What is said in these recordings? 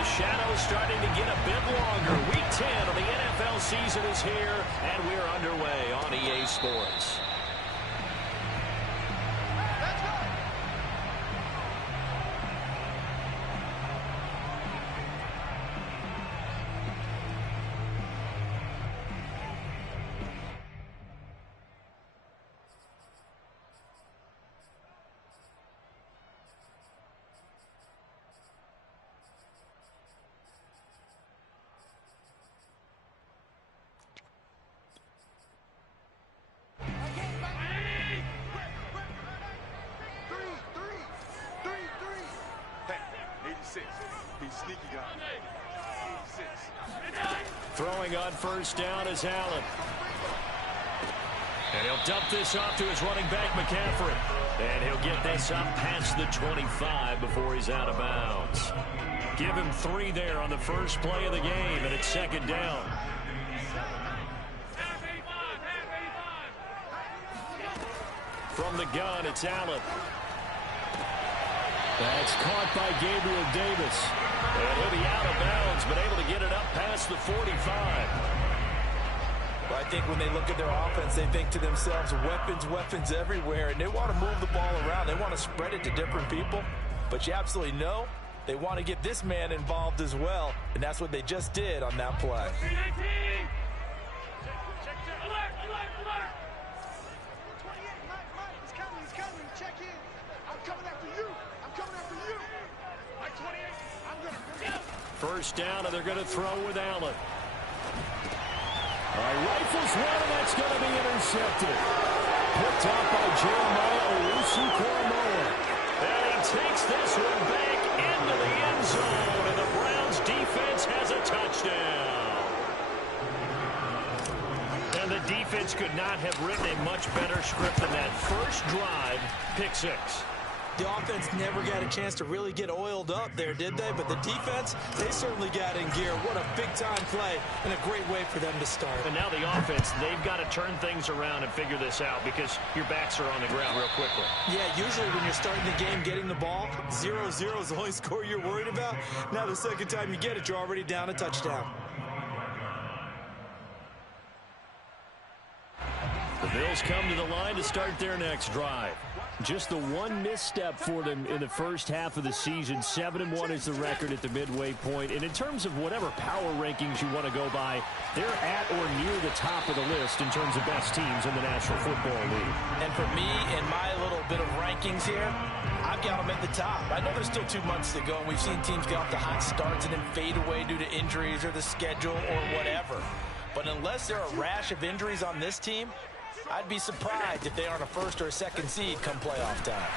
the shadow's starting to get a bit longer. Week 10 of the NFL season is here, and we're underway on EA Sports. Throwing on first down is Allen. And he'll dump this off to his running back, McCaffrey. And he'll get this up past the 25 before he's out of bounds. Give him 3 there on the first play of the game, and it's second down. From the gun, it's Allen. That's caught by Gabriel Davis. And he'll be out of bounds, but able to get it up past the 45. Well, I think when they look at their offense, they think to themselves, weapons everywhere, and they want to move the ball around. They want to spread it to different people, but you absolutely know they want to get this man involved as well, and that's what they just did on that play. First down, and they're going to throw with Allen. Rifles one, and that's going to be intercepted. Picked up by Jeremiah Owusu-Koramoah. And he takes this one back into the end zone, and the Browns defense has a touchdown. And the defense could not have written a much better script than that. First drive, pick 6. The offense never got a chance to really get oiled up there, did they? But the defense, they certainly got in gear. What a big-time play and a great way for them to start. And now the offense, they've got to turn things around and figure this out because your backs are on the ground real quickly. Yeah, usually when you're starting the game, getting the ball, 0-0 is the only score you're worried about. Now the second time you get it, you're already down a touchdown. The Bills come to the line to start their next drive. Just the one misstep for them in the first half of the season. 7-1 is the record at the midway point. And in terms of whatever power rankings you want to go by, they're at or near the top of the list in terms of best teams in the National Football League. And for me, in my little bit of rankings here, I've got them at the top. I know there's still 2 months to go, and we've seen teams get off to hot starts and then fade away due to injuries or the schedule or whatever. But unless there are a rash of injuries on this team, I'd be surprised if they aren't a first or a second seed come playoff time.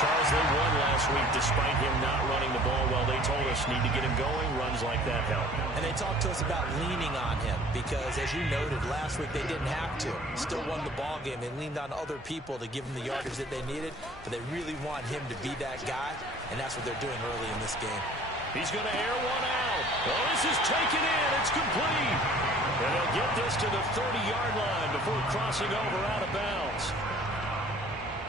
Charles, they won last week despite him not running the ball well. They told us need to get him going. Runs like that help. And they talked to us about leaning on him because, as you noted, last week they didn't have to. Still won the ball game. They leaned on other people to give them the yardage that they needed, but they really want him to be that guy, and that's what they're doing early in this game. He's going to air one out. Oh, this is taken in. It's complete. And he'll get this to the 30-yard line before crossing over out of bounds.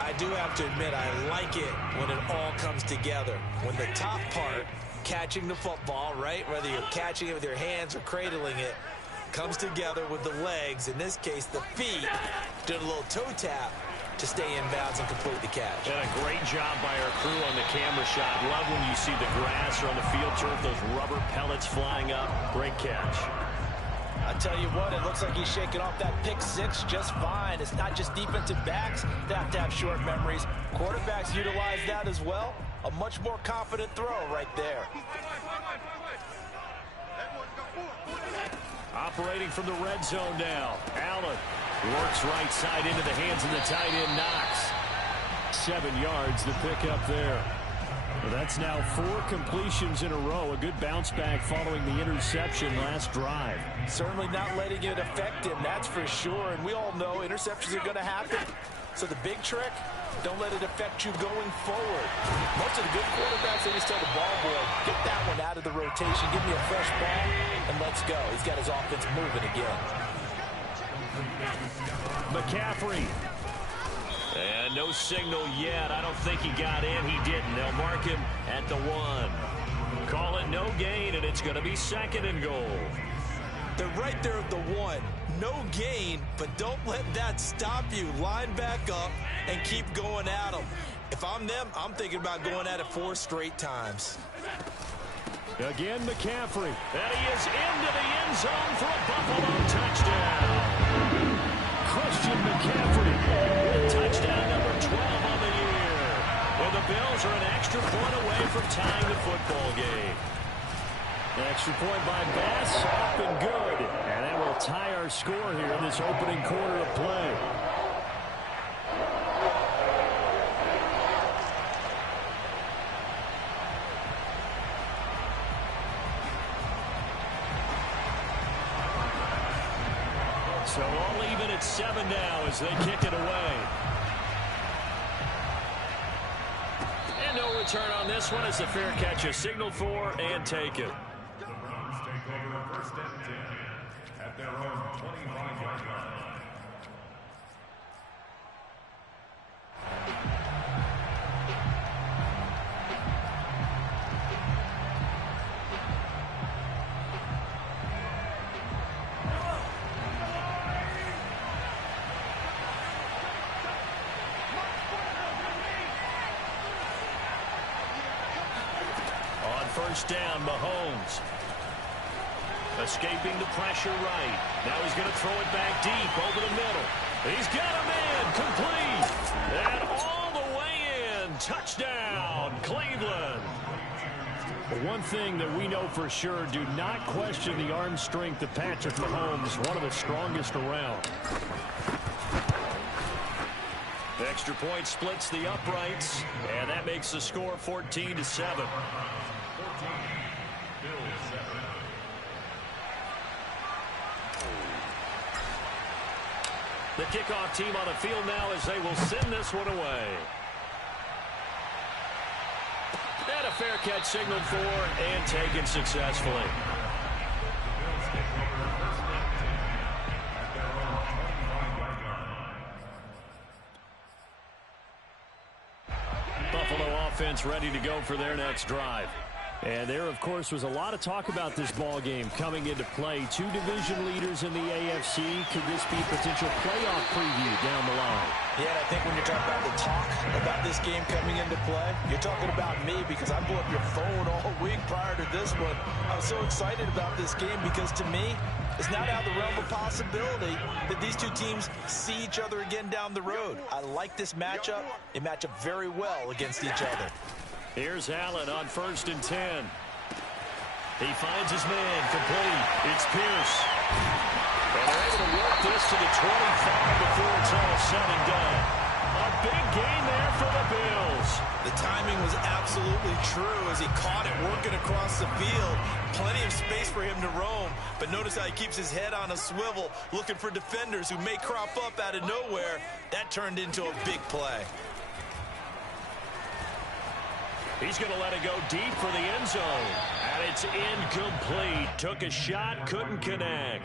I do have to admit, I like it when it all comes together. When the top part, catching the football, right, whether you're catching it with your hands or cradling it, comes together with the legs, in this case the feet, doing a little toe tap to stay in bounds and complete the catch. And a great job by our crew on the camera shot. Love when you see the grass or on the field turf, those rubber pellets flying up. Great catch. I tell you what, it looks like he's shaking off that pick 6 just fine. It's not just defensive backs that have to have short memories. Quarterbacks utilize that as well. A much more confident throw right there. Operating from the red zone now. Allen works right side into the hands of the tight end, Knox. 7 yards, the pickup there. Well, that's now 4 completions in a row. A good bounce back following the interception last drive. Certainly not letting it affect him, that's for sure. And we all know interceptions are going to happen. So the big trick, don't let it affect you going forward. Most of the good quarterbacks, they just tell the ball boy, get that one out of the rotation, give me a fresh ball, and let's go. He's got his offense moving again. McCaffrey. And no signal yet. I don't think he got in. He didn't. They'll mark him at the 1. Call it no gain, and it's going to be 2nd and goal. They're right there at the 1. No gain, but don't let that stop you. Line back up and keep going at them. If I'm them, I'm thinking about going at it 4 straight times. Again, McCaffrey. And he is into the end zone for a Buffalo touchdown. Christian McCaffrey with touchdown number 12 on the year. And the Bills are an extra point away from tying the football game. Extra point by Bass, up and good. And that will tie our score here in this opening quarter of play. So all even at 7 now as they kick it away. And no return on this one as the fair catch is signaled for and taken. Take over first and 10 at their own 25-yard line. On first down, Mahomes. Escaping the pressure right. Now he's going to throw it back deep over the middle. He's got a man complete. And all the way in. Touchdown, Cleveland. But one thing that we know for sure, do not question the arm strength of Patrick Mahomes, one of the strongest around. The extra point splits the uprights, and that makes the score 14-7. The kickoff team on the field now as they will send this one away. And a fair catch signaled for and taken successfully. Buffalo offense ready to go for their next drive. And there, of course, was a lot of talk about this ball game coming into play. 2 division leaders in the AFC. Could this be a potential playoff preview down the line? Yeah, and I think when you're talking about the talk about this game coming into play, you're talking about me because I blew up your phone all week prior to this one. I was so excited about this game because to me, it's not out of the realm of possibility that these two teams see each other again down the road. I like this matchup. They match up very well against each other. Here's Allen on first and 10. He finds his man complete. It's Pierce. And they're able to work this to the 25 before it's all said and done. A big gain there for the Bills. The timing was absolutely true as he caught it working across the field. Plenty of space for him to roam. But notice how he keeps his head on a swivel looking for defenders who may crop up out of nowhere. That turned into a big play. He's going to let it go deep for the end zone. And it's incomplete. Took a shot, couldn't connect.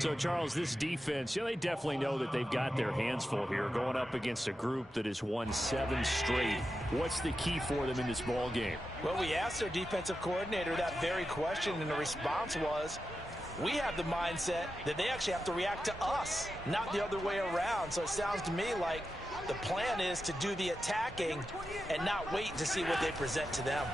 So, Charles, this defense, they definitely know that they've got their hands full here going up against a group that has won 7 straight. What's the key for them in this ball game? Well, we asked their defensive coordinator that very question, and the response was, we have the mindset that they actually have to react to us, not the other way around. So it sounds to me like the plan is to do the attacking and not wait to see what they present to them.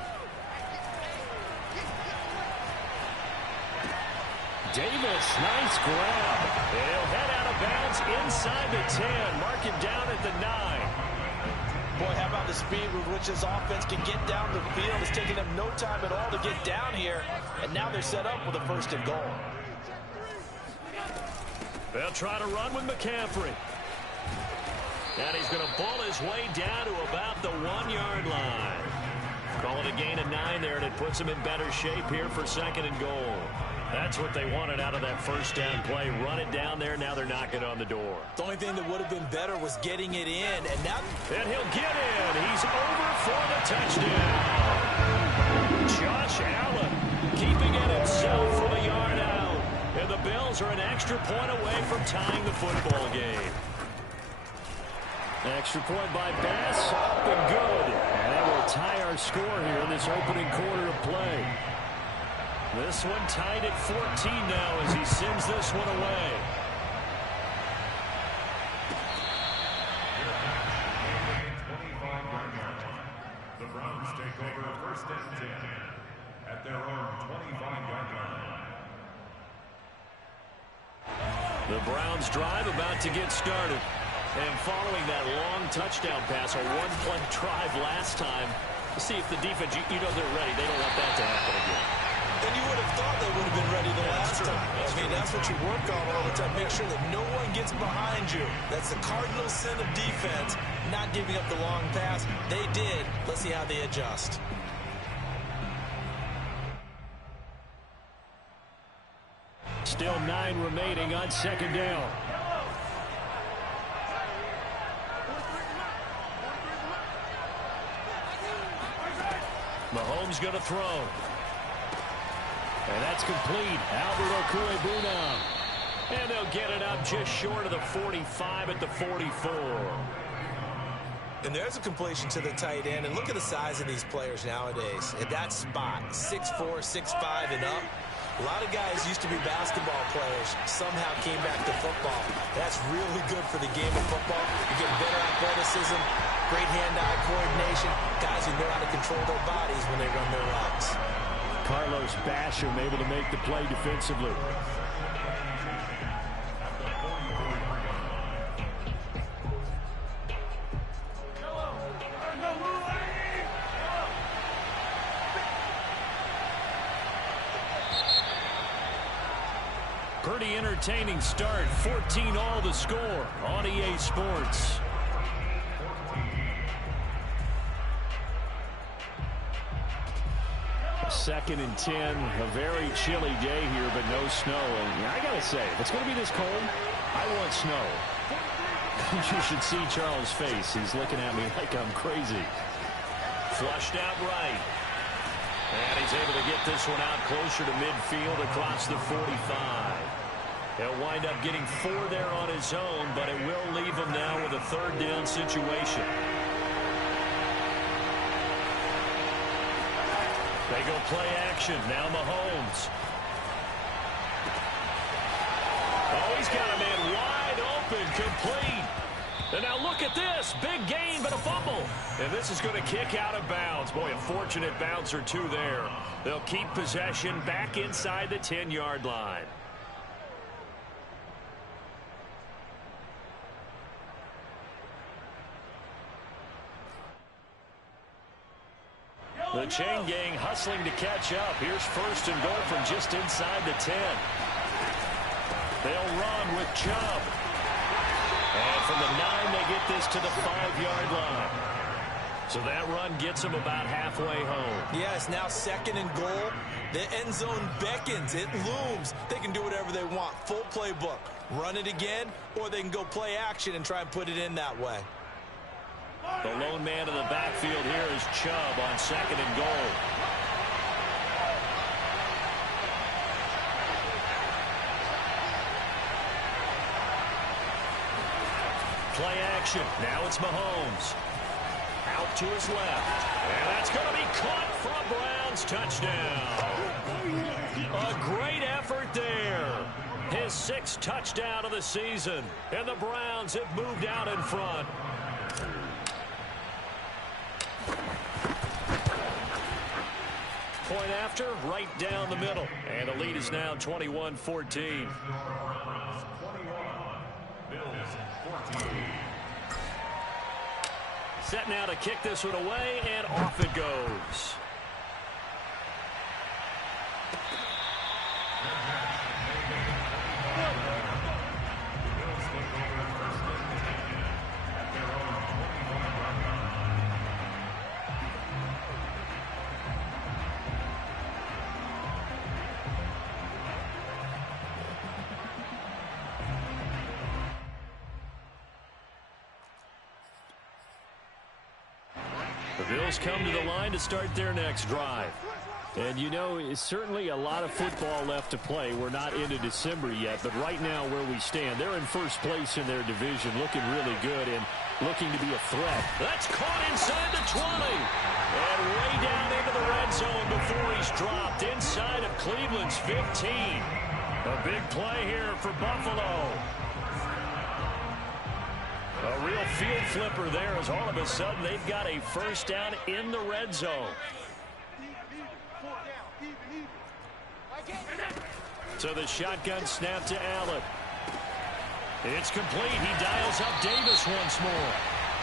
Davis, nice grab. And he'll head out of bounds inside the 10. Mark him down at the 9. Boy, how about the speed with which this offense can get down the field? It's taking them no time at all to get down here. And now they're set up with a first and goal. They'll try to run with McCaffrey. And he's going to ball his way down to about the 1-yard line. Call it a gain of 9 there, and it puts them in better shape here for second and goal. That's what they wanted out of that first down play. Run it down there. Now they're knocking on the door. The only thing that would have been better was getting it in. And now... And he'll get in. He's over for the touchdown. Josh Allen keeping it himself from a yard out. And the Bills are an extra point away from tying the football game. Extra point by Bass, up and good. And that will tie our our score here in this opening quarter of play. This one tied at 14 now as he sends this one away. The Browns take over first and 10 at their own 25-yard line. The Browns drive about to get started. And following that long touchdown pass, a one-play drive last time, see if the defense, you know they're ready. They don't want that to happen again. And you would have thought they would have been ready the last time. I mean, that's what you work on all the time. Make sure that no one gets behind you. That's the cardinal sin of defense, not giving up the long pass. They did. Let's see how they adjust. Still 9 remaining on second down. Mahomes going to throw. And that's complete. Albert Okwuegbunam. And they'll get it up just short of the 45 at the 44. And there's a completion to the tight end. And look at the size of these players nowadays. At that spot, 6'4", 6'5", and up. A lot of guys used to be basketball players, somehow came back to football. That's really good for the game of football. You get better athleticism, great hand-eye coordination, guys who know how to control their bodies when they run their routes. Carlos Basham able to make the play defensively. Pretty entertaining start. 14 all the score on EA Sports. Second and 10. A very chilly day here, but no snow. And I gotta say, if it's going to be this cold, I want snow. You should see Charles' face. He's looking at me like I'm crazy. Flushed out right. And he's able to get this one out closer to midfield across the 45. He'll wind up getting 4 there on his own, but it will leave him now with a third down situation. They go play action. Now Mahomes. Oh, he's got a man wide open, complete. And now look at this. Big gain, but a fumble. And this is going to kick out of bounds. Boy, a fortunate bounce or two there. They'll keep possession back inside the 10-yard line. The chain gang hustling to catch up. Here's first and goal from just inside the 10. They'll run with Chubb. And from the 9, they get this to the 5-yard line. So that run gets them about halfway home. Yeah, it's now second and goal. The end zone beckons. It looms. They can do whatever they want. Full playbook. Run it again, or they can go play action and try and put it in that way. The lone man in the backfield here is Chubb on second and goal. Play action. Now it's Mahomes. Out to his left. And that's going to be caught for a Browns touchdown. A great effort there. His 6th touchdown of the season. And the Browns have moved out in front. Point after, right down the middle. And the lead is now 21-14. Set now to kick this one away, and off it goes. The Bills come to the line to start their next drive. And, you know, it's certainly a lot of football left to play. We're not into December yet, but right now where we stand, they're in first place in their division, looking really good and looking to be a threat. That's caught inside the 20. And end zone before he's dropped inside of Cleveland's 15. A big play here for Buffalo. A real field flipper there as all of a sudden they've got a first down in the red zone. So the shotgun snap to Allen. It's complete. He dials up Davis once more.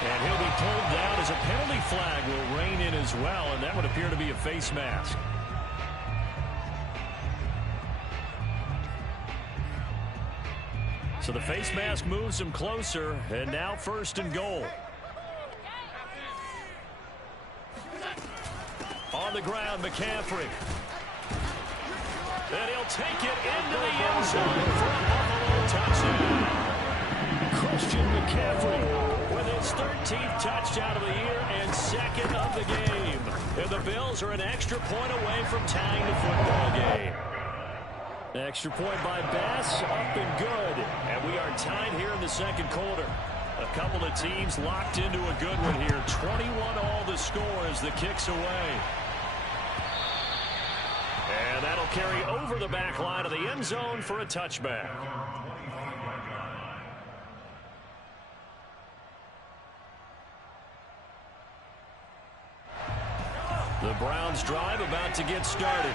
And he'll be pulled down as a penalty flag will rein in as well, and that would appear to be a face mask. So the face mask moves him closer, and now first and goal. On the ground, McCaffrey. And he'll take it into the end zone for a Buffalo touchdown. Christian McCaffrey with his 13th touchdown of the year and second of the game. And the Bills are an extra point away from tying the football game. Extra point by Bass, up and good. And we are tied here in the second quarter. A couple of teams locked into a good one here. 21-all the score as the kick's away. And that'll carry over the back line of the end zone for a touchback. The Browns drive about to get started.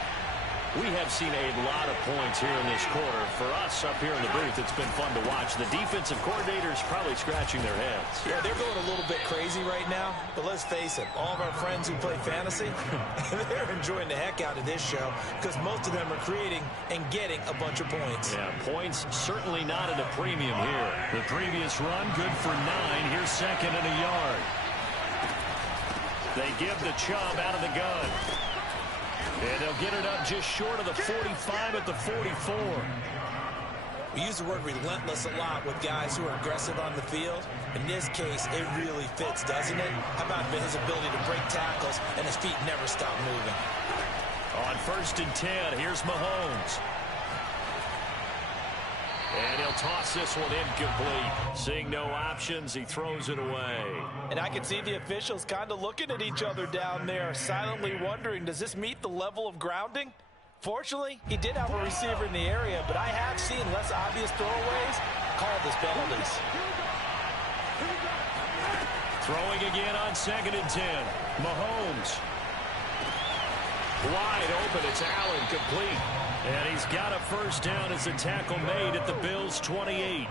We have seen a lot of points here in this quarter. For us up here in the booth, it's been fun to watch. The defensive coordinators probably scratching their heads. Yeah, they're going a little bit crazy right now. But let's face it, all of our friends who play fantasy, they're enjoying the heck out of this show because most of them are creating and getting a bunch of points. Yeah, points certainly not at a premium here. The previous run, good for 9. Here's second and a yard. They give the Chubb out of the gun. And they'll get it up just short of the 45 at the 44. We use the word relentless a lot with guys who are aggressive on the field. In this case, it really fits, doesn't it? How about his ability to break tackles and his feet never stop moving? On first and 10, here's Mahomes. And he'll toss this one incomplete. Seeing no options, he throws it away. And I can see the officials kind of looking at each other down there, silently wondering, does this meet the level of grounding? Fortunately, he did have a receiver in the area, but I have seen less obvious throwaways called as penalties. Throwing again on second and 10. Mahomes. Wide open, it's Allen, complete. And he's got a first down as a tackle made at the Bills' 28.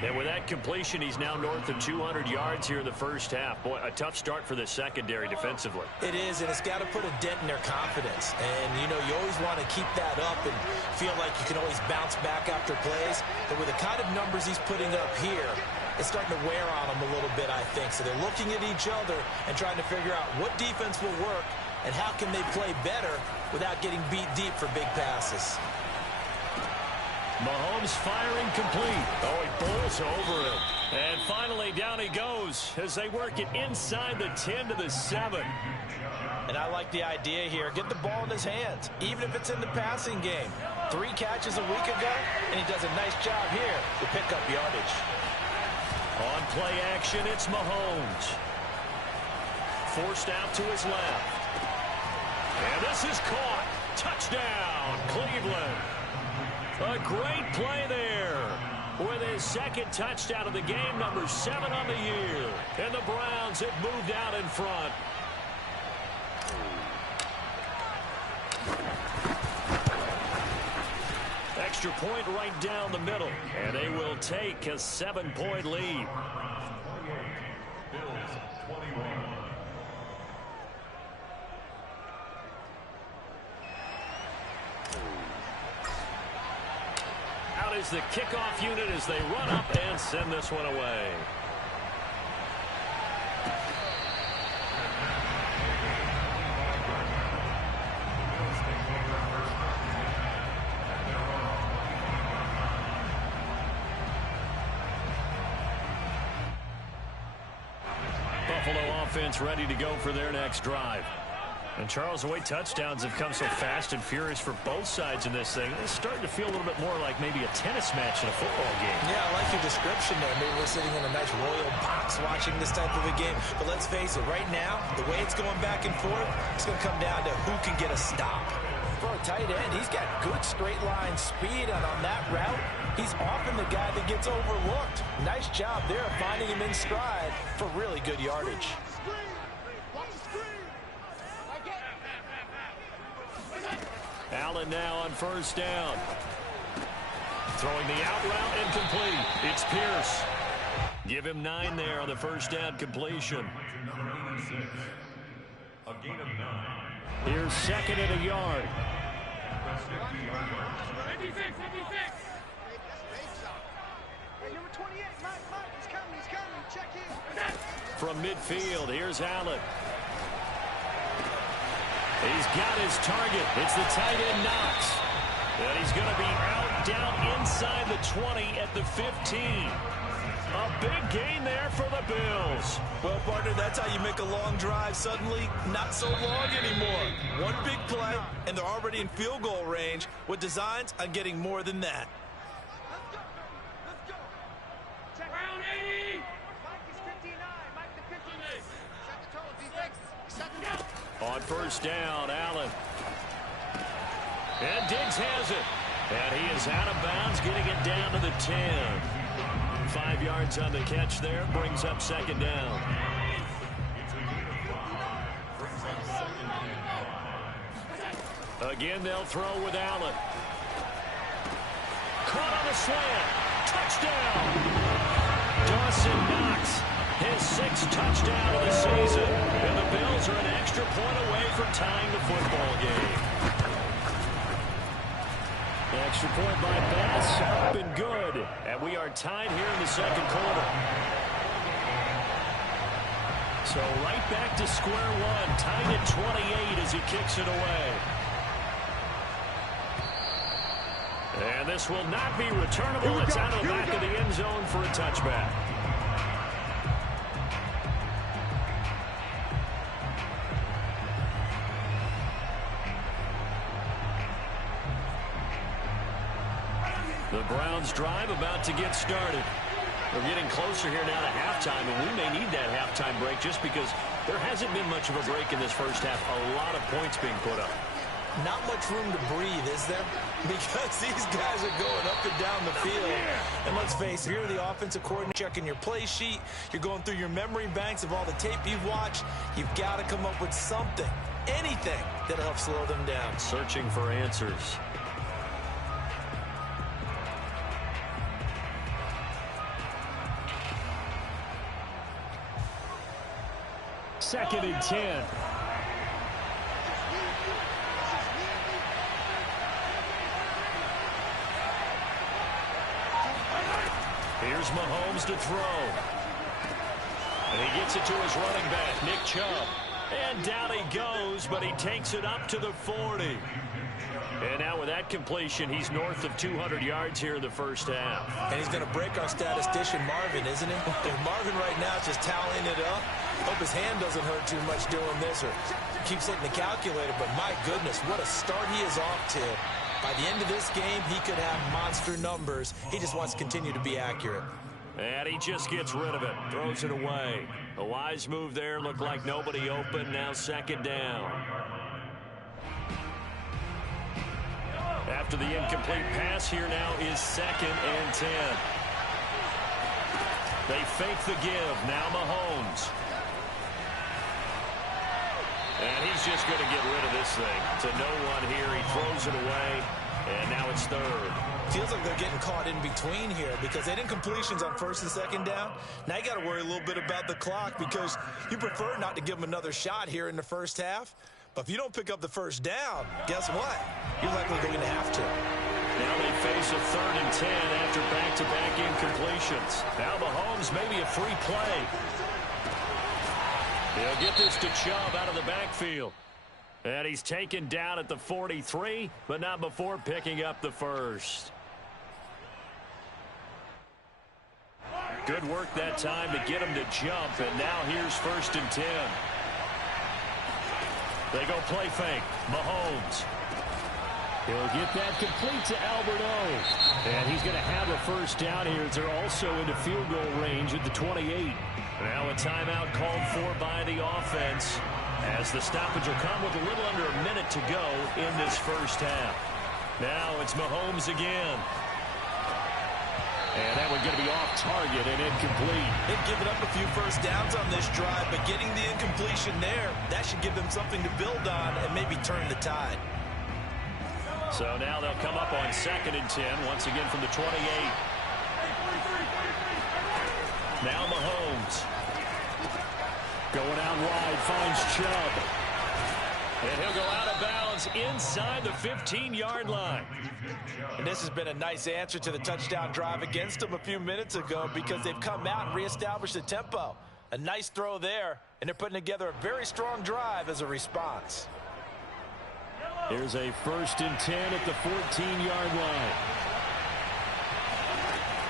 And with that completion, he's now north of 200 yards here in the first half. Boy, a tough start for the secondary defensively. It is, and it's got to put a dent in their confidence. And, you know, you always want to keep that up and feel like you can always bounce back after plays. But with the kind of numbers he's putting up here, it's starting to wear on them a little bit, I think. So they're looking at each other and trying to figure out what defense will work and how can they play better without getting beat deep for big passes. Mahomes firing complete. Oh, he bowls over it. And finally, down he goes as they work it inside the 10 to the 7. And I like the idea here. Get the ball in his hands, even if it's in the passing game. 3 catches a week ago, and he does a nice job here to pick up yardage. On play action, it's Mahomes. Forced out to his left. And this is caught. Touchdown, Cleveland. A great play there with his second touchdown of the game, number 7 on the year. And the Browns have moved out in front. Extra point right down the middle. And they will take a 7-point lead. Is the kickoff unit as they run up and send this one away. Buffalo offense ready to go for their next drive. And Charles, the way touchdowns have come so fast and furious for both sides in this thing, it's starting to feel a little bit more like maybe a tennis match in a football game. Yeah, I like your description there. Maybe we're sitting in a nice royal box watching this type of a game. But let's face it, right now, the way it's going back and forth, it's going to come down to who can get a stop. For a tight end, he's got good straight line speed, and on that route, he's often the guy that gets overlooked. Nice job there of finding him in stride for really good yardage. Allen now on first down. Throwing the out route incomplete. It's Pierce. Give him 9 there on the first down completion. A gain of 9. Here's second and a yard. From midfield, here's Allen. He's got his target. It's the tight end Knox. And he's going to be out down inside the 20 at the 15. A big gain there for the Bills. Well, partner, that's how you make a long drive suddenly not so long anymore. One big play, and they're already in field goal range with designs on getting more than that. Let's go. Check. Round 80. Mike is 59. Mike the 59. Set the total, defense. Set the total. On first down, Allen. And Diggs has it. And he is out of bounds, getting it down to the 10. 5 yards on the catch there, brings up second down. Again, they'll throw with Allen. Caught on the slant. Touchdown. Dawson Knox, his 6th touchdown of the season. And the Bills are an extra point away from tying the football game. Extra point by Bass, up and good. And we are tied here in the second quarter. So right back to square one, tied at 28 as he kicks it away. And this will not be returnable. It's out of the back of the end zone for a touchback. The Browns drive about to get started. We're getting closer here now to halftime, and we may need that halftime break just because there hasn't been much of a break in this first half. A lot of points being put up. Not much room to breathe, is there? Because these guys are going up and down the field. And let's face it, you're the offensive coordinator checking your play sheet. You're going through your memory banks of all the tape you've watched. You've got to come up with something, anything that'll help slow them down. Searching for answers. Second and 10. Here's Mahomes to throw. And he gets it to his running back, Nick Chubb. And down he goes, but he takes it up to the 40. And now with that completion, he's north of 200 yards here in the first half. And he's going to break our statistician, Marvin, isn't he? If Marvin right now is just tallying it up, hope his hand doesn't hurt too much doing this or keeps hitting the calculator. But my goodness, what a start he is off to. By the end of this game, he could have monster numbers. He just wants to continue to be accurate. And he just gets rid of it, throws it away. A wise move there, looked like nobody open, now second down. After the incomplete pass, here now is second and 10. They fake the give, now Mahomes. And he's just going to get rid of this thing. To no one here, he throws it away, and now it's third. Feels like they're getting caught in between here because they didn't completions on first and second down. Now you got to worry a little bit about the clock because you prefer not to give them another shot here in the first half. But if you don't pick up the first down, guess what? You're likely going to have to. Now they face a third and 10 after back-to-back incompletions. Now Mahomes maybe a free play. He'll get this to Chubb out of the backfield. And he's taken down at the 43, but not before picking up the first. Good work that time to get him to jump, and now here's first and 10. They go play fake. Mahomes. He'll get that complete to Alberto. And he's going to have a first down here as they're also into field goal range at the 28. Now a timeout called for by the offense as the stoppage will come with a little under a minute to go in this first half. Now it's Mahomes again. And that one's going to be off target and incomplete. They've given up a few first downs on this drive, but getting the incompletion there, that should give them something to build on and maybe turn the tide. So now they'll come up on 2nd and 10, once again from the 28. Now Mahomes. Going out wide, finds Chubb. And he'll go out of bounds inside the 15-yard line. And this has been a nice answer to the touchdown drive against them a few minutes ago because they've come out and reestablished the tempo. A nice throw there, and they're putting together a very strong drive as a response. Here's a 1st and 10 at the 14-yard line.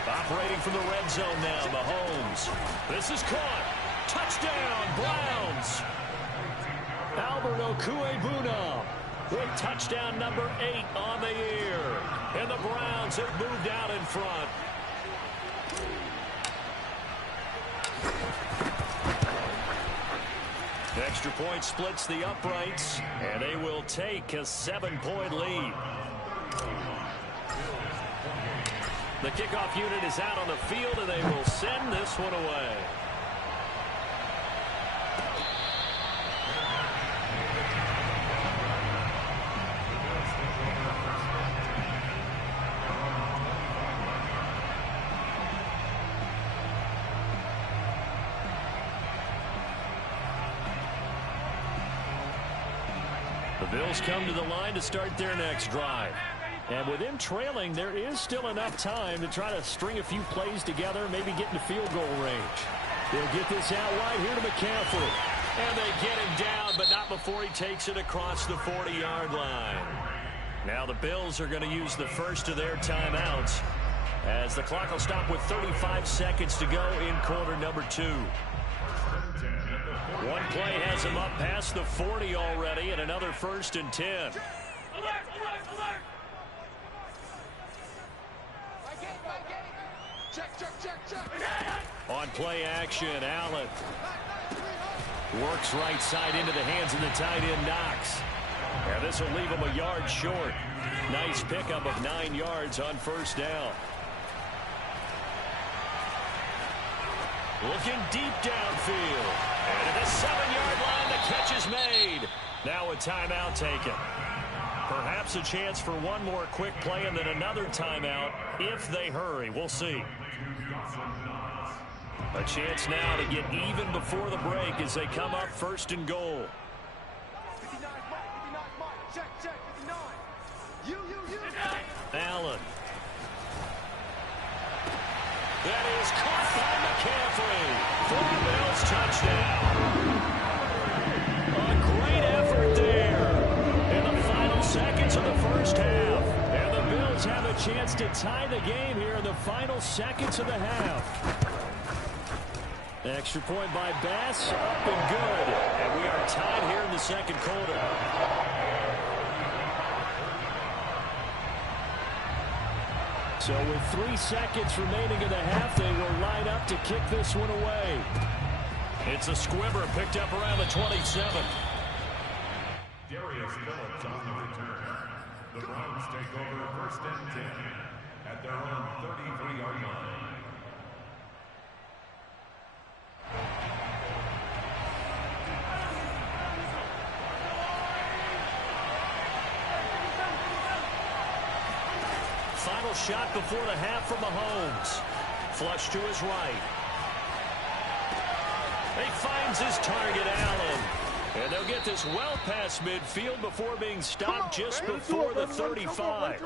Operating from the red zone now, Mahomes. This is caught. Touchdown, Browns. Albert Okwuegbunam with touchdown number 8 on the year. And the Browns have moved out in front. Extra point splits the uprights, and they will take a 7-point lead. The kickoff unit is out on the field, and they will send this one away. The Bills come to the line to start their next drive. And with them trailing, there is still enough time to try to string a few plays together, maybe get into field goal range. They'll get this out wide here to McCaffrey. And they get him down, but not before he takes it across the 40-yard line. Now the Bills are going to use the first of their timeouts as the clock will stop with 35 seconds to go in quarter number 2. One play has him up past the 40 already, and another 1st and 10. On play action, Allen works right side into the hands of the tight end, Knox. And this will leave him a yard short. Nice pickup of 9 yards on first down. Looking deep downfield. And at the 7-yard line, the catch is made. Now a timeout taken. Perhaps a chance for one more quick play and then another timeout if they hurry. We'll see. A chance now to get even before the break as they come up 1st and goal. 59, Mike. Check, 59. You. Allen. That is caught by McCaffrey. For the Bills, touchdown. A great effort there in the final seconds of the first half. And the Bills have a chance to tie the game here in the final seconds of the half. Extra point by Bass, up and good. And we are tied here in the second quarter. So with 3 seconds remaining in the half, they will line up to kick this one away. It's a squibber picked up around the 27. Darius Phillips on the return. The Browns take over 1st and 10 at their own 33-yard line. Final shot before the half from Mahomes. Flush to his right. He finds his target, Allen. And they'll get this well past midfield before being stopped just before the 35.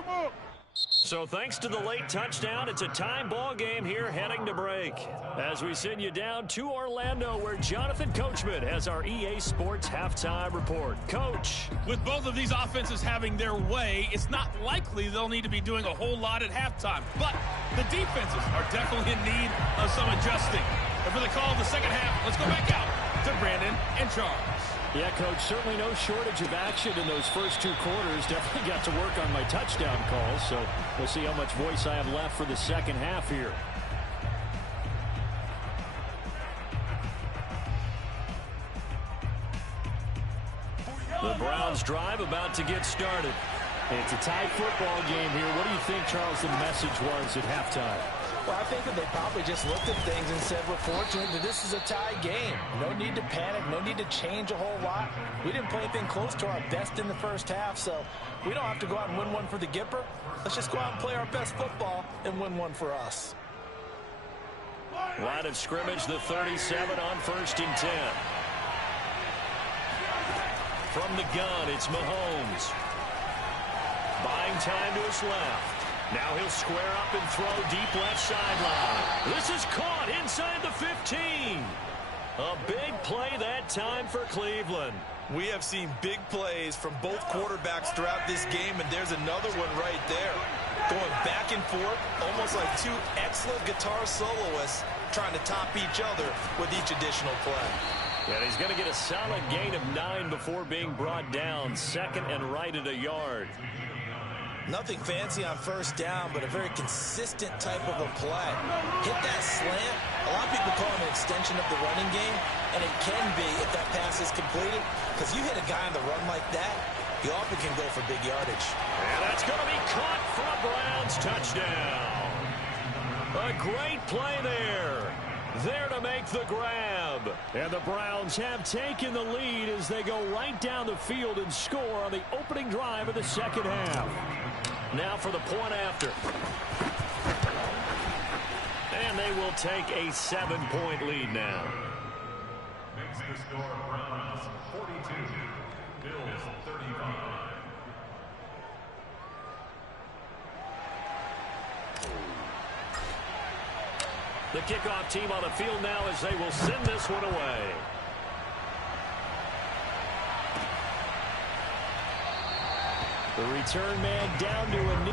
So thanks to the late touchdown, it's a time ball game here heading to break. As we send you down to Orlando, where Jonathan Coachman has our EA Sports halftime report. Coach. With both of these offenses having their way, it's not likely they'll need to be doing a whole lot at halftime. But the defenses are definitely in need of some adjusting. And for the call of the second half, let's go back out to Brandon and Charles. Yeah, Coach, certainly no shortage of action in those first 2 quarters. Definitely got to work on my touchdown calls, so we'll see how much voice I have left for the second half here. The Browns drive about to get started. It's a tight football game here. What do you think, Charles, the message was at halftime? Well, I think that they probably just looked at things and said, we're fortunate that this is a tie game. No need to panic. No need to change a whole lot. We didn't play anything close to our best in the first half, so we don't have to go out and win one for the Gipper. Let's just go out and play our best football and win one for us. Line of scrimmage, the 37 on 1st and 10. From the gun, it's Mahomes. Buying time to his left. Now he'll square up and throw deep left sideline. This is caught inside the 15. A big play that time for Cleveland. We have seen big plays from both quarterbacks throughout this game, and there's another one right there. Going back and forth, almost like 2 excellent guitar soloists trying to top each other with each additional play. And he's going to get a solid gain of 9 before being brought down. 2nd and right at a yard. Nothing fancy on first down, but a very consistent type of a play. Hit that slant. A lot of people call it an extension of the running game, and it can be if that pass is completed, because you hit a guy on the run like that, he often can go for big yardage. And that's going to be caught for a Browns touchdown. A great play there. There to make the grab. And the Browns have taken the lead as they go right down the field and score on the opening drive of the second half. Now for the point after. And they will take a 7-point lead now. Makes the score Browns 42, Bills 35. The kickoff team on the field now as they will send this one away. The return man down to a knee.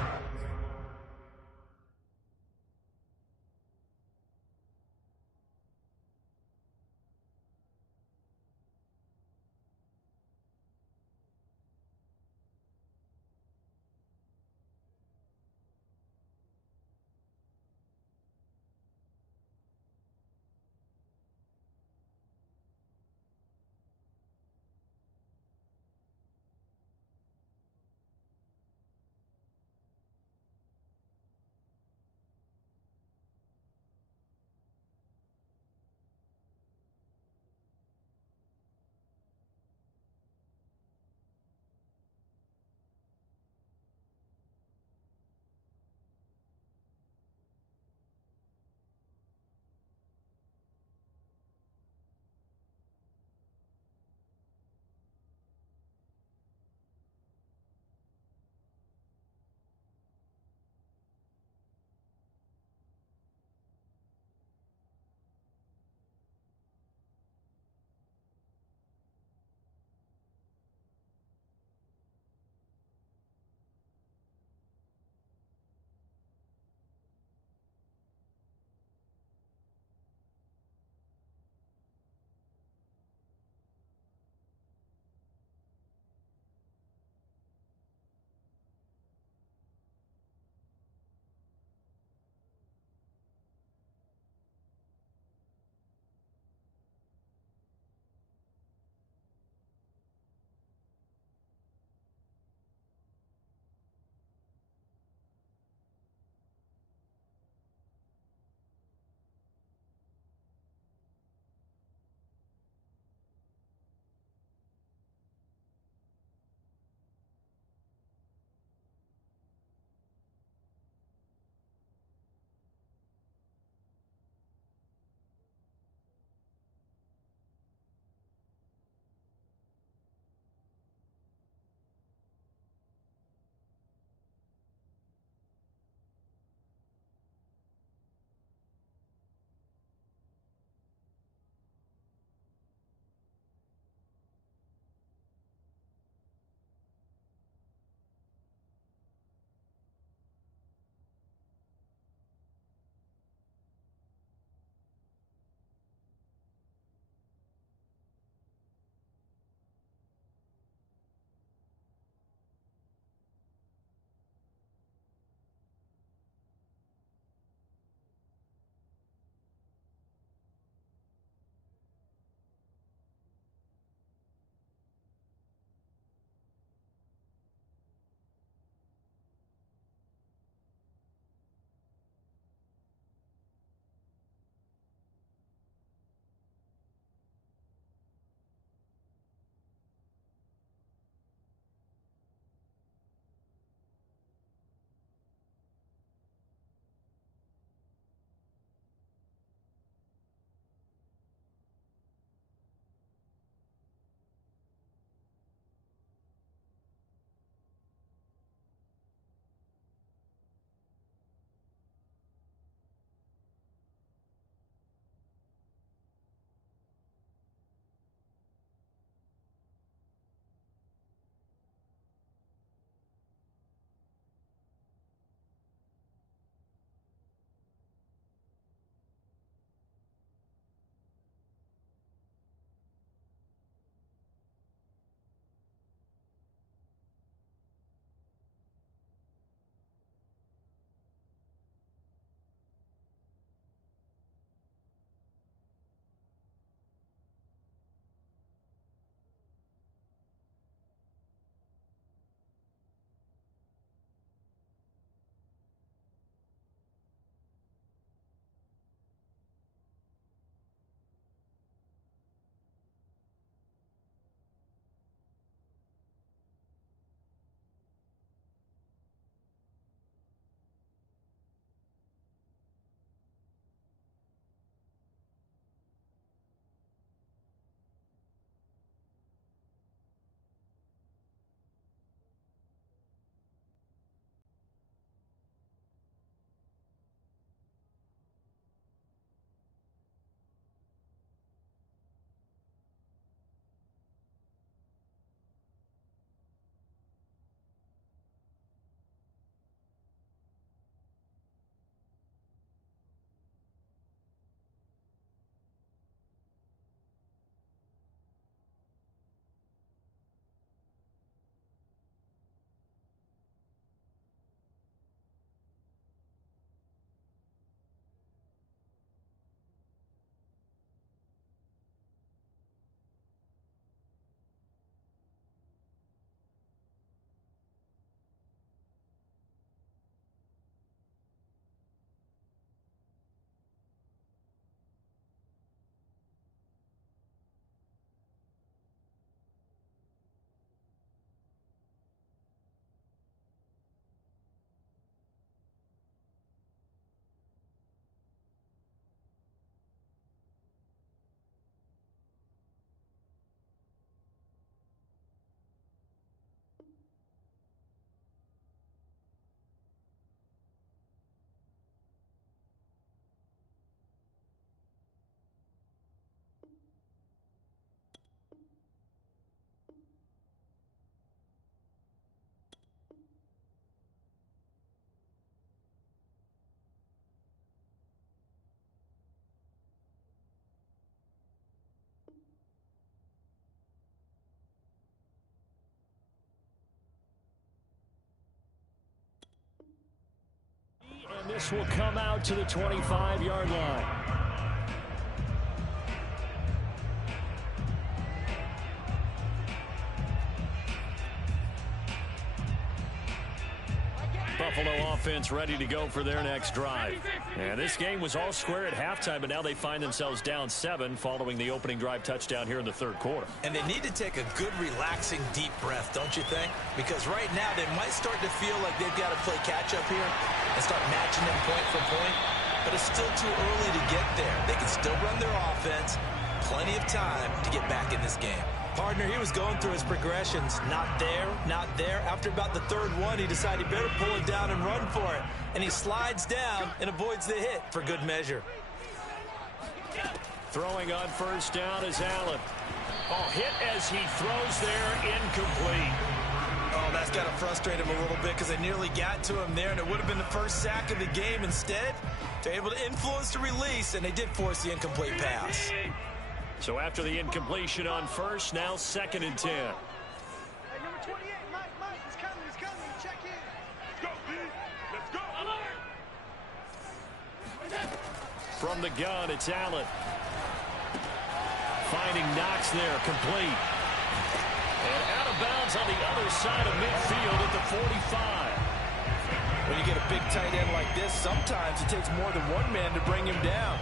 Browns will come out to the 25-yard line. Buffalo offense ready to go for their next drive. And this game was all square at halftime, but now they find themselves down 7 following the opening drive touchdown here in the third quarter. And they need to take a good, relaxing, deep breath, don't you think? Because right now they might start to feel like they've got to play catch-up here and start matching them point for point. But it's still too early to get there. They can still run their offense. Plenty of time to get back in this game. Partner, he was going through his progressions. Not there, not there. After about the third one, he decided he better pull it down and run for it. And he slides down and avoids the hit for good measure. Throwing on first down is Allen. Oh, hit as he throws there, incomplete. Oh, that's got to frustrate him a little bit because they nearly got to him there, and it would have been the first sack of the game. Instead, they're able to influence the release, and they did force the incomplete pass. So after the incompletion on first, now 2nd and 10. Hey, number 28, Mike, he's coming, check in. Let's go, let's go. From the gun, it's Allen. Finding Knox there, complete. And out of bounds on the other side of midfield at the 45. When you get a big tight end like this, sometimes it takes more than one man to bring him down.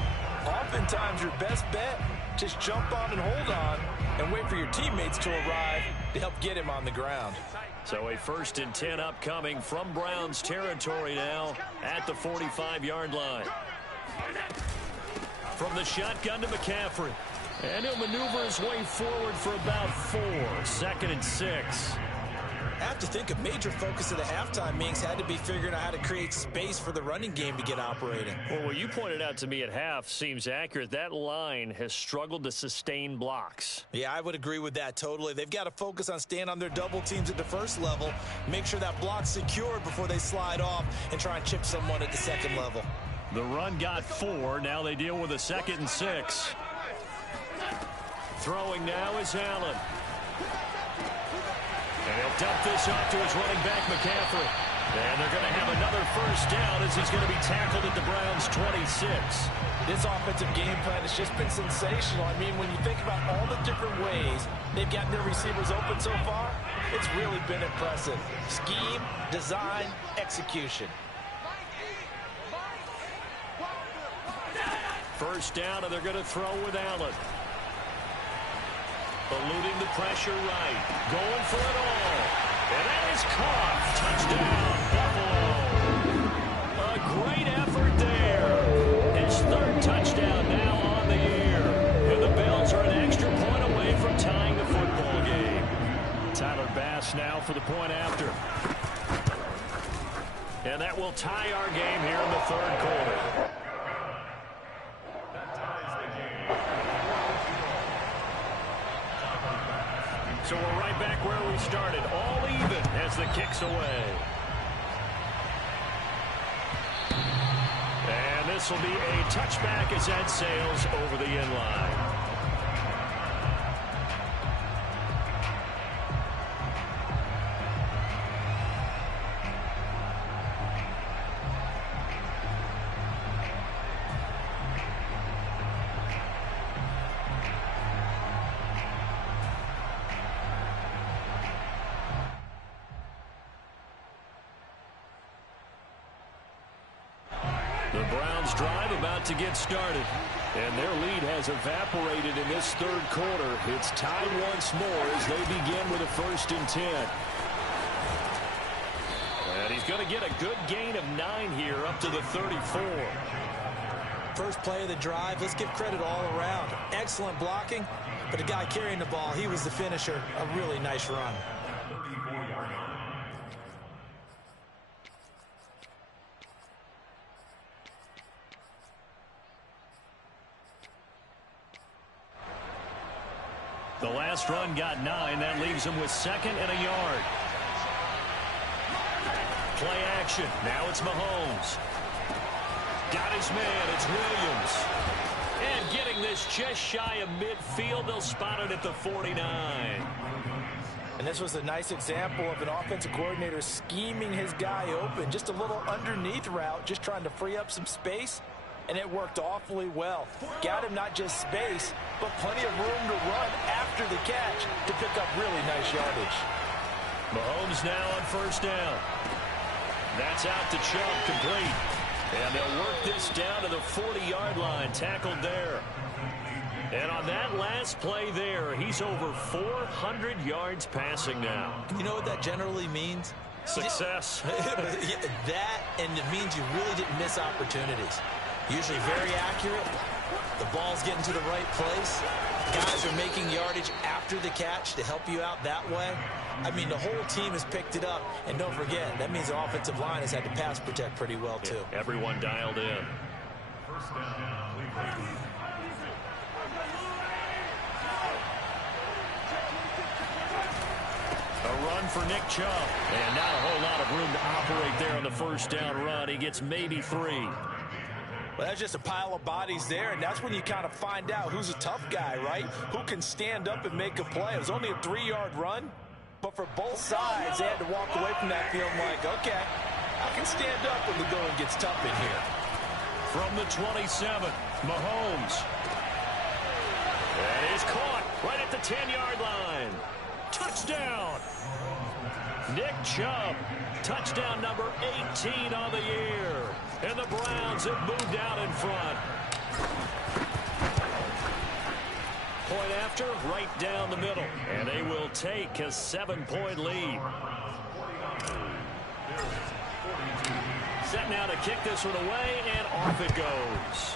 Oftentimes, your best bet, just jump on and hold on and wait for your teammates to arrive to help get him on the ground. So a 1st and 10 upcoming from Browns territory now at the 45-yard line. From the shotgun to McCaffrey. And he'll maneuver his way forward for about 4. 2nd and 6. I have to think a major focus of the halftime meetings had to be figuring out how to create space for the running game to get operating. Well, what you pointed out to me at half seems accurate. That line has struggled to sustain blocks. Yeah, I would agree with that totally. They've got to focus on staying on their double teams at the first level, make sure that block's secured before they slide off and try and chip someone at the second level. The run got 4. Now they deal with a 2nd and 6. Throwing now is Allen. And he'll dump this off to his running back, McCaffrey. And they're going to have another first down as he's going to be tackled at the Browns' 26. This offensive game plan has just been sensational. I mean, when you think about all the different ways they've gotten their receivers open so far, it's really been impressive. Scheme, design, execution. First down, and they're going to throw with Allen. Eluding the pressure right. Going for it all. And that is caught. Touchdown, Buffalo. A great effort there. His 3rd touchdown now on the year. And the Bills are an extra point away from tying the football game. Tyler Bass now for the point after. And that will tie our game here in the 3rd quarter. So we're right back where we started, all even as the kick's away. And this will be a touchback as that sails over the end line. The Browns drive about to get started. And their lead has evaporated in this 3rd quarter. It's tied once more as they begin with a 1st and 10. And he's going to get a good gain of 9 here up to the 34. First play of the drive, let's give credit all around. Excellent blocking, but the guy carrying the ball, he was the finisher. A really nice run. The last run got 9. That leaves him with 2nd and a yard. Play action. Now it's Mahomes. Got his man. It's Williams. And getting this just shy of midfield. They'll spot it at the 49. And this was a nice example of an offensive coordinator scheming his guy open. Just a little underneath route, just trying to free up some space, and it worked awfully well. Got him not just space, but plenty of room to run after the catch to pick up really nice yardage. Mahomes now on first down. That's out to Chubb, complete. And they'll work this down to the 40-yard line, tackled there. And on that last play there, he's over 400 yards passing now. You know what that generally means? Success. That, and it means you really didn't miss opportunities. Usually very accurate. The ball's getting to the right place. Guys are making yardage after the catch to help you out that way. I mean, the whole team has picked it up. And don't forget, that means the offensive line has had to pass protect pretty well, too. Yeah, everyone dialed in. First down, Cleveland. A run for Nick Chubb. And not a whole lot of room to operate there on the first down run. He gets maybe 3. Well, that's just a pile of bodies there, and that's when you kind of find out who's a tough guy, right? Who can stand up and make a play. It was only a 3-yard run, but for both sides, they had to walk away from that feeling like, okay, I can stand up when the going gets tough in here. From the 27, Mahomes. That is caught right at the 10-yard line. Touchdown. Nick Chubb, touchdown number 18 on the year. And the Browns have moved out in front. Point after, right down the middle. And they will take a 7-point lead. Set now to kick this one away, and off it goes.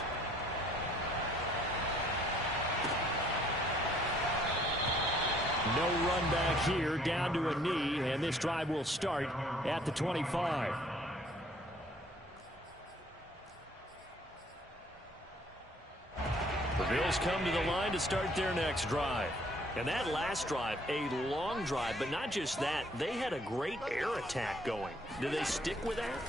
No run back here, down to a knee, and this drive will start at the 25. The Bills come to the line to start their next drive. And that last drive, a long drive, but not just that, they had a great air attack going. Do they stick with that?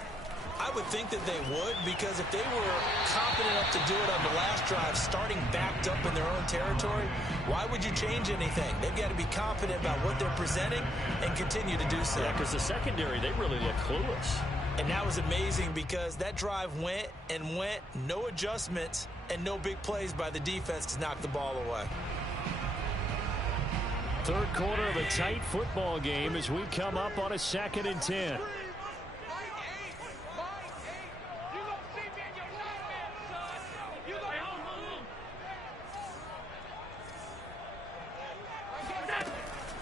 I would think that they would, because if they were confident enough to do it on the last drive, starting backed up in their own territory, why would you change anything? They've got to be confident about what they're presenting and continue to do so. Yeah, because the secondary, they really look clueless. And that was amazing because that drive went and went, no adjustments, and no big plays by the defense to knock the ball away. Third quarter of a tight football game as we come up on a 2nd and 10.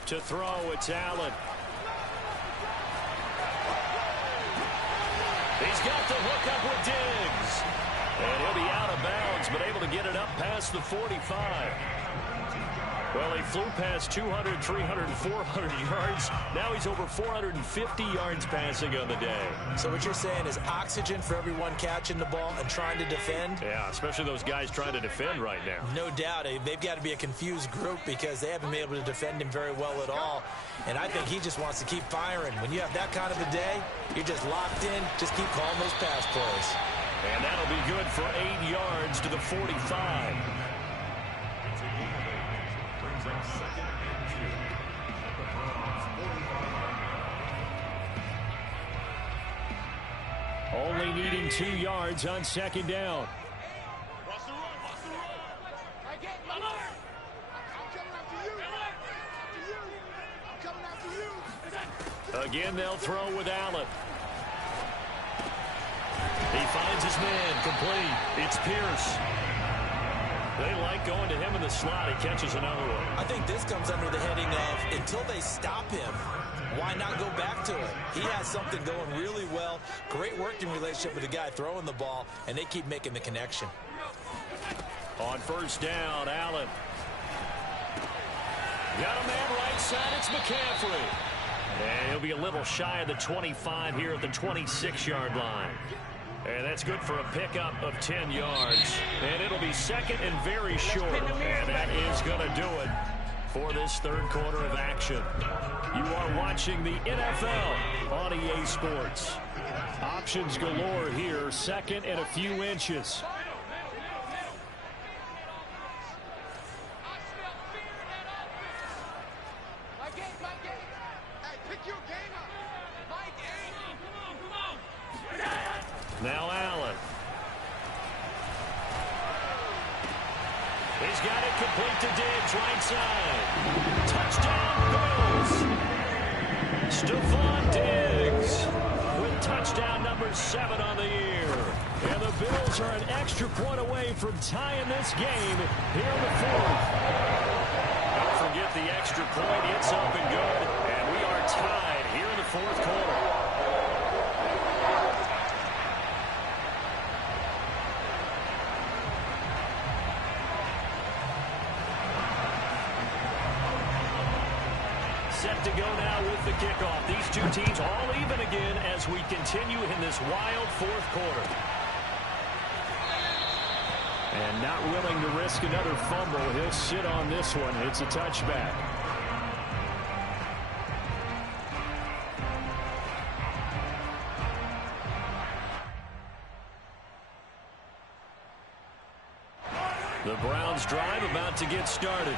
To throw, it's Allen. He's got the hook up with Diggs. And he'll be out of bounds, but able to get it up past the 45. Well, he flew past 200, 300, 400 yards. Now he's over 450 yards passing on the day. So what you're saying is oxygen for everyone catching the ball and trying to defend? Yeah, especially those guys trying to defend right now. No doubt. They've got to be a confused group because they haven't been able to defend him very well at all. And I think he just wants to keep firing. When you have that kind of a day, you're just locked in. Just keep calling those pass plays. And that'll be good for 8 yards to the 45. Only needing 2 yards on 2nd down. Again, they'll throw with Allen. He finds his man, complete. It's Pierce. They like going to him in the slot. He catches another one. I think this comes under the heading of until they stop him, why not go back to it? He has something going really well. Great working relationship with the guy throwing the ball, and they keep making the connection. On first down, Allen. Got a man right side. It's McCaffrey. And he'll be a little shy of the 25 here at the 26-yard line. And that's good for a pickup of 10 yards. And it'll be 2nd and very short. And that is going to do it for this third quarter of action. You are watching the NFL on EA Sports. Options galore here. 2nd and a few inches. Now Allen. He's got it complete to Diggs, right side. Touchdown, Bills. Stephon Diggs with touchdown number 7 on the year. And the Bills are an extra point away from tying this game here in the 4th. Don't forget the extra point. It's up and good. And we are tied here in the 4th quarter. Set to go now with the kickoff. These two teams all even again as we continue in this wild 4th quarter. And not willing to risk another fumble. He'll sit on this one. It's a touchback. The Browns drive about to get started.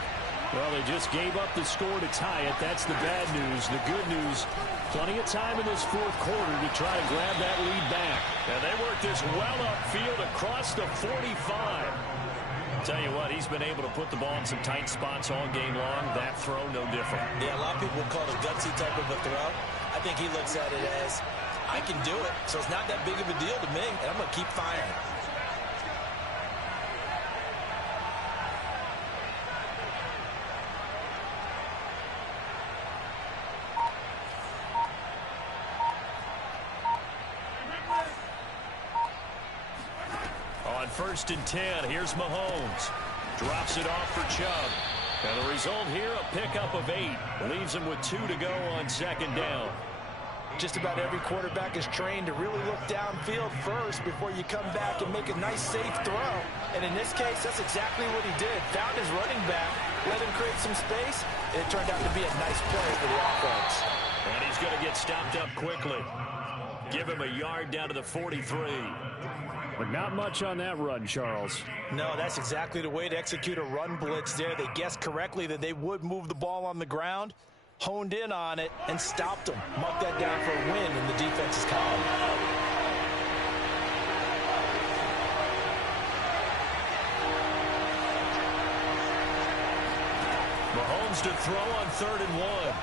Well, they just gave up the score to tie it. That's the bad news. The good news, plenty of time in this 4th quarter to try to grab that lead back. And they work this well upfield across the 45. Tell you what, he's been able to put the ball in some tight spots all game long. That throw, no different. Yeah, a lot of people would call it a gutsy type of a throw. I think he looks at it as, I can do it, so it's not that big of a deal to me, and I'm going to keep firing. First and 10. Here's Mahomes. Drops it off for Chubb. And the result here, a pickup of 8. Leaves him with 2 to go on 2nd down. Just about every quarterback is trained to really look downfield first before you come back and make a nice, safe throw. And in this case, that's exactly what he did. Found his running back, let him create some space, and it turned out to be a nice play for the offense. And he's going to get stopped up quickly. Give him a yard down to the 43. But not much on that run, Charles. No, that's exactly the way to execute a run blitz there. They guessed correctly that they would move the ball on the ground, honed in on it, and stopped them. Mark that down for a win in the defense's column. Mahomes to throw on 3rd and 1.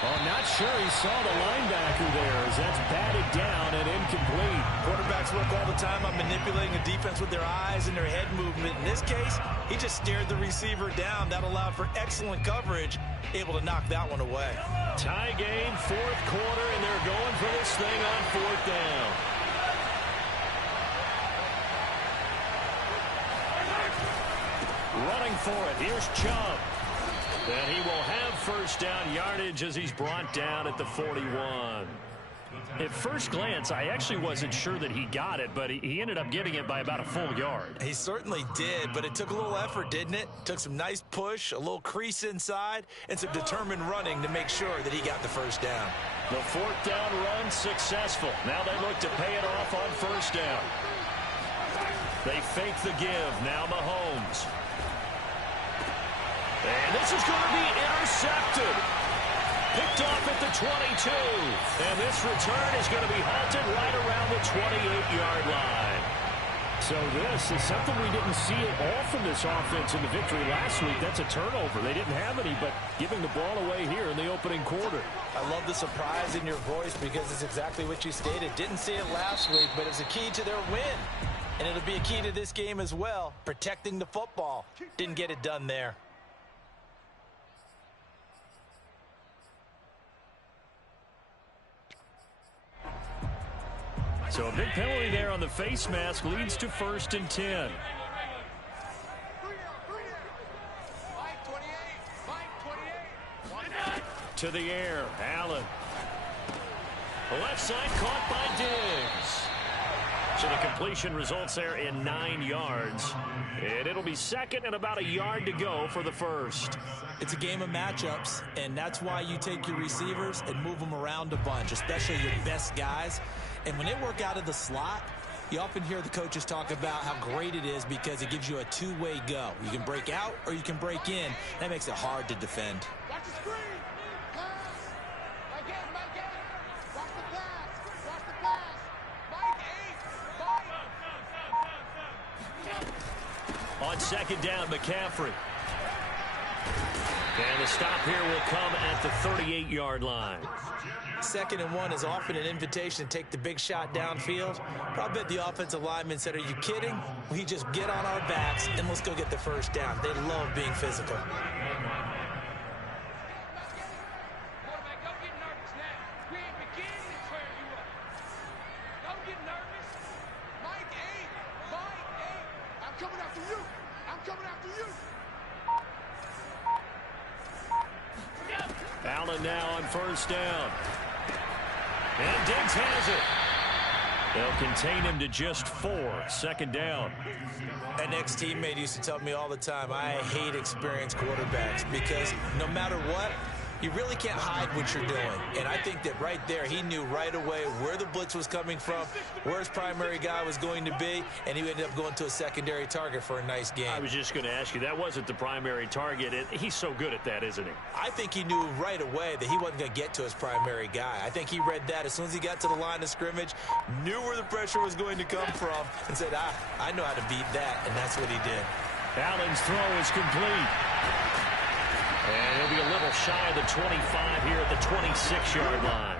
Oh, not sure he saw the linebacker there as that's batted down and incomplete. Quarterbacks work all the time on manipulating a defense with their eyes and their head movement. In this case, he just stared the receiver down. That allowed for excellent coverage, able to knock that one away. Tie game, 4th quarter, and they're going for this thing on 4th down. Running for it, here's Chubb. And he will have first down yardage as he's brought down at the 41. At first glance, I actually wasn't sure that he got it, but he ended up getting it by about a full yard. He certainly did, but it took a little effort, didn't it? Took some nice push, a little crease inside, and some determined running to make sure that he got the first down. The 4th down run successful. Now they look to pay it off on first down. They fake the give. Now Mahomes. And this is going to be intercepted. Picked off at the 22. And this return is going to be halted right around the 28-yard line. So this is something we didn't see at all from this offense in the victory last week. That's a turnover. They didn't have any, but giving the ball away here in the opening quarter. I love the surprise in your voice because it's exactly what you stated. Didn't see it last week, but it's a key to their win. And it'll be a key to this game as well, protecting the football. Didn't get it done there. So a big penalty there on the face mask leads to 1st and 10. To the air, Allen. The left side caught by Diggs. So the completion results there in 9 yards. And it'll be 2nd and about a yard to go for the 1st. It's a game of matchups, and that's why you take your receivers and move them around a bunch, especially your best guys. And when they work out of the slot, you often hear the coaches talk about how great it is because it gives you a two-way go. You can break out or you can break in. That makes it hard to defend. Watch the screen. Pass. My game. Watch the pass. Watch the pass. on second down, McCaffrey. And the stop here will come at the 38-yard line. 2nd and 1 is often an invitation to take the big shot downfield. But I bet the offensive linemen said, are you kidding? We just get on our backs and let's go get the first down. They love being physical. Allen now on first down. And Diggs has it. They'll contain him to just 4. 2nd down. An ex-teammate used to tell me all the time, I hate experienced quarterbacks because no matter what, you really can't hide what you're doing. And I think that right there, he knew right away where the blitz was coming from, where his primary guy was going to be, and he ended up going to a secondary target for a nice game. I was just going to ask you, that wasn't the primary target. He's so good at that, isn't he? I think he knew right away that he wasn't going to get to his primary guy. I think he read that as soon as he got to the line of scrimmage, knew where the pressure was going to come from, and said, I know how to beat that, and that's what he did. Allen's throw is complete. And he'll be a little shy of the 25 here at the 26-yard line.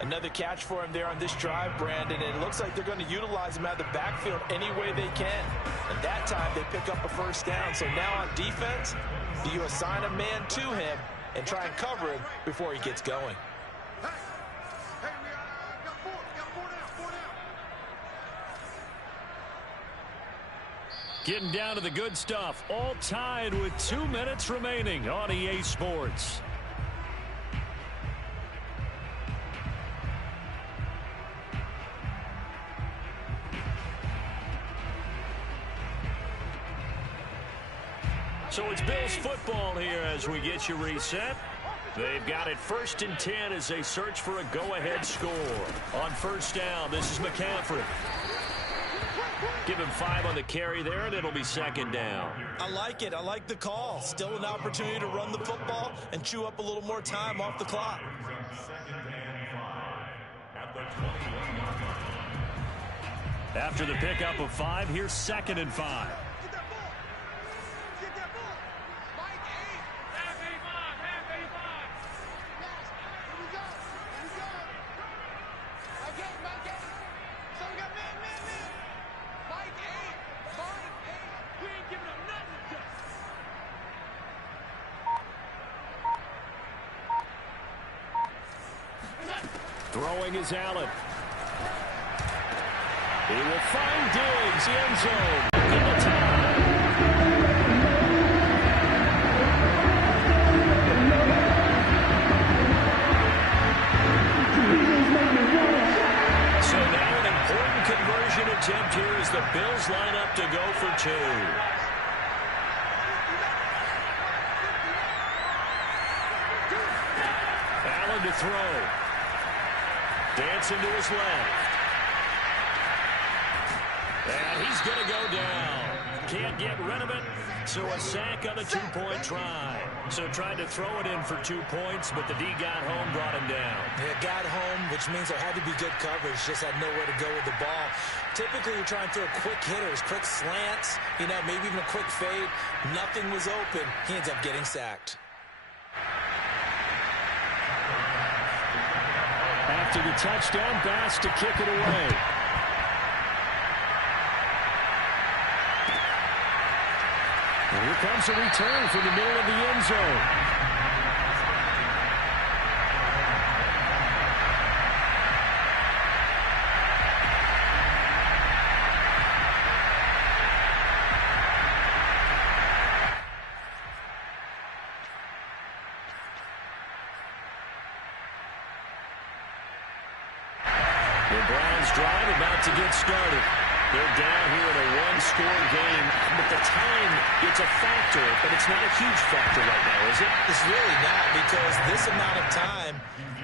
Another catch for him there on this drive, Brandon. And it looks like they're going to utilize him out of the backfield any way they can. And that time they pick up a first down. So now on defense, do you assign a man to him and try and cover him before he gets going? Getting down to the good stuff. All tied with 2 minutes remaining on EA Sports. So it's Bills football here as we get you reset. They've got it 1st and 10 as they search for a go-ahead score. On first down, this is McCaffrey. Give him 5 on the carry there, and it'll be 2nd down. I like it. I like the call. Still an opportunity to run the football and chew up a little more time off the clock. After the pickup of 5, here's 2nd and 5. Throwing is Allen. He will find Diggs, end zone. In the time. So now an important conversion attempt here as the Bills line up to go for 2. Allen to throw. Dancing to his left. And he's going to go down. Can't get rid of it. So a sack on the 2-point try. So tried to throw it in for 2 points, but the D got home, brought him down. Yeah, got home, which means there had to be good coverage. Just had nowhere to go with the ball. Typically, you're trying to throw quick hitters, quick slants, maybe even a quick fade. Nothing was open. He ends up getting sacked. After the touchdown, Bass to kick it away. And here comes a return from the middle of the end zone. The Browns drive about to get started. They're down here in a one-score game, but the time, it's a factor, but it's not a huge factor right now, is it? It's really not, because this amount of time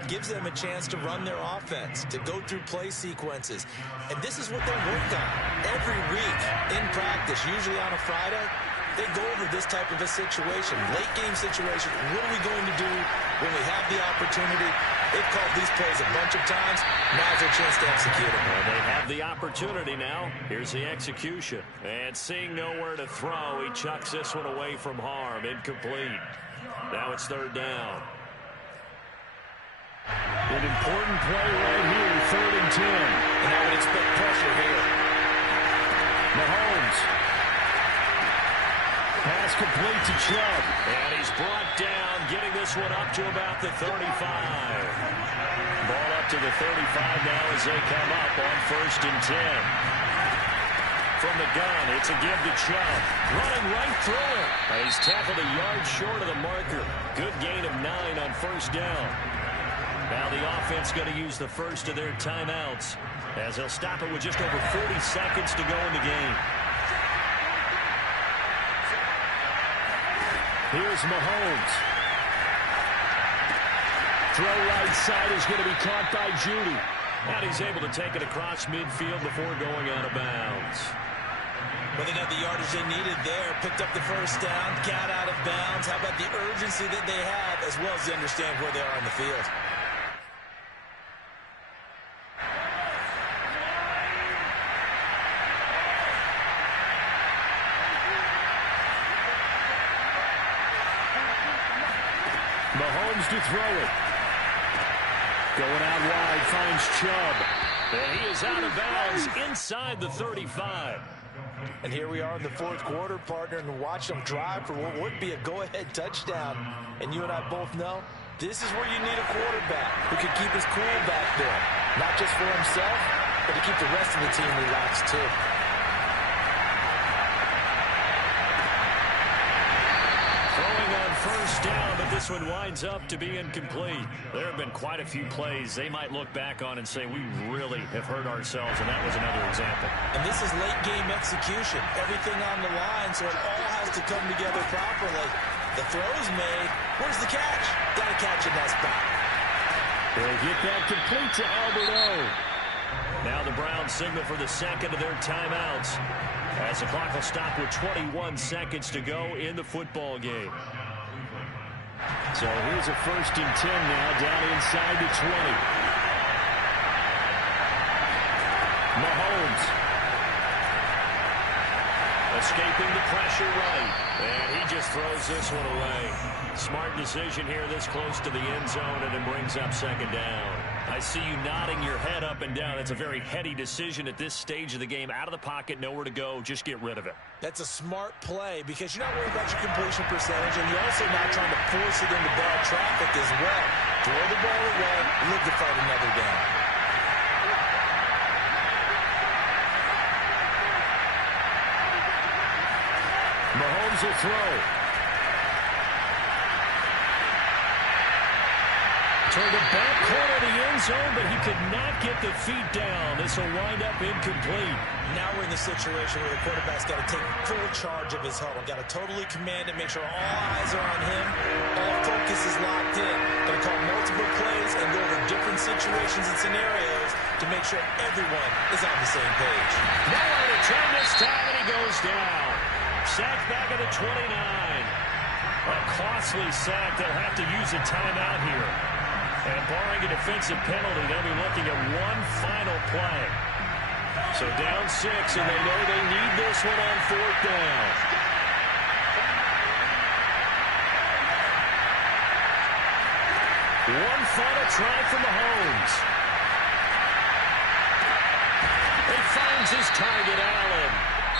gives them a chance to run their offense, to go through play sequences. And this is what they work on every week in practice, usually on a Friday. They go over this type of a situation, late game situation. What are we going to do when we have the opportunity? They've called these plays a bunch of times. Now's their chance to execute them. Well, they have the opportunity now. Here's the execution. And seeing nowhere to throw, he chucks this one away from harm. Incomplete. Now it's third down. An important play right here, 3rd and 10. And I would expect pressure here. Mahomes. Pass complete to Chubb. And he's brought down, getting this one up to about the 35. Ball up to the 35 now as they come up on 1st and 10. From the gun, it's a give to Chubb. Running right through it. He's tackled a yard short of the marker. Good gain of 9 on 1st down. Now the offense going to use the first of their timeouts as they'll stop it with just over 40 seconds to go in the game. Here's Mahomes. Throw right side is going to be caught by Judy. And he's able to take it across midfield before going out of bounds. Well, they got the yardage they needed there. Picked up the 1st down, got out of bounds. How about the urgency that they have as well as they understand where they are on the field? Mahomes to throw it. Going out wide, finds Chubb. And he is out of bounds inside the 35. And here we are in the 4th quarter, partner, and watch them drive for what would be a go-ahead touchdown. And you and I both know this is where you need a quarterback who can keep his cool back there. Not just for himself, but to keep the rest of the team relaxed too. Throwing on 1st down, but this one winds up to be incomplete. There have been quite a few plays they might look back on and say, we really have hurt ourselves, and that was another example. And this is late-game execution. Everything on the line, so it all has to come together properly. The throw's made. Where's the catch? Got to catch in that spot. They'll get that complete to Albert O. Now the Browns signal for the second of their timeouts, as the clock will stop with 21 seconds to go in the football game. So here's a 1st and 10 now, down inside the 20. Mahomes. Escaping the pressure right. And he just throws this one away. Smart decision here this close to the end zone, and it brings up 2nd down. I see you nodding your head up and down. That's a very heady decision at this stage of the game. Out of the pocket, nowhere to go. Just get rid of it. That's a smart play because you're not worried about your completion percentage, and you're also not trying to force it into bad traffic as well. Throw the ball away, look to fight another down. Mahomes will throw. Toward the back corner of the end zone, but he could not get the feet down. This will wind up incomplete. Now we're in the situation where the quarterback's got to take full charge of his huddle. Got to totally command it, make sure all eyes are on him. All focus is locked in. Going to call multiple plays and go over different situations and scenarios to make sure everyone is on the same page. Nowhere to turn this time, and he goes down. Sacked back at the 29. A costly sack. They'll have to use a timeout here. And barring a defensive penalty, they'll be looking at one final play. So down 6, and they know they need this one on 4th down. One final try for Mahomes. He finds his target, Allen.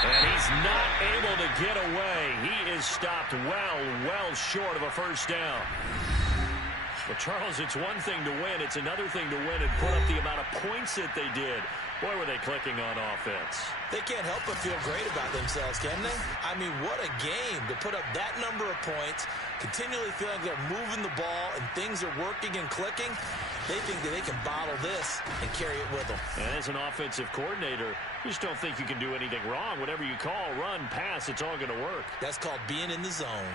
And he's not able to get away. He is stopped well short of a 1st down. But, Charles, it's one thing to win. It's another thing to win and put up the amount of points that they did. Boy, were they clicking on offense. They can't help but feel great about themselves, can they? I mean, what a game to put up that number of points, continually feeling they're moving the ball and things are working and clicking. They think that they can bottle this and carry it with them. And as an offensive coordinator, you just don't think you can do anything wrong. Whatever you call, run, pass, it's all going to work. That's called being in the zone.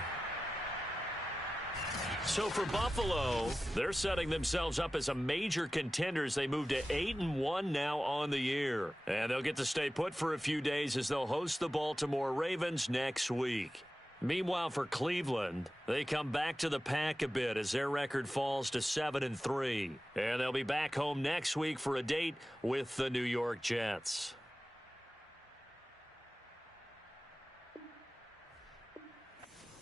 So for Buffalo, they're setting themselves up as a major contender as they move to 8-1 now on the year. And they'll get to stay put for a few days as they'll host the Baltimore Ravens next week. Meanwhile, for Cleveland, they come back to the pack a bit as their record falls to 7-3. And they'll be back home next week for a date with the New York Jets.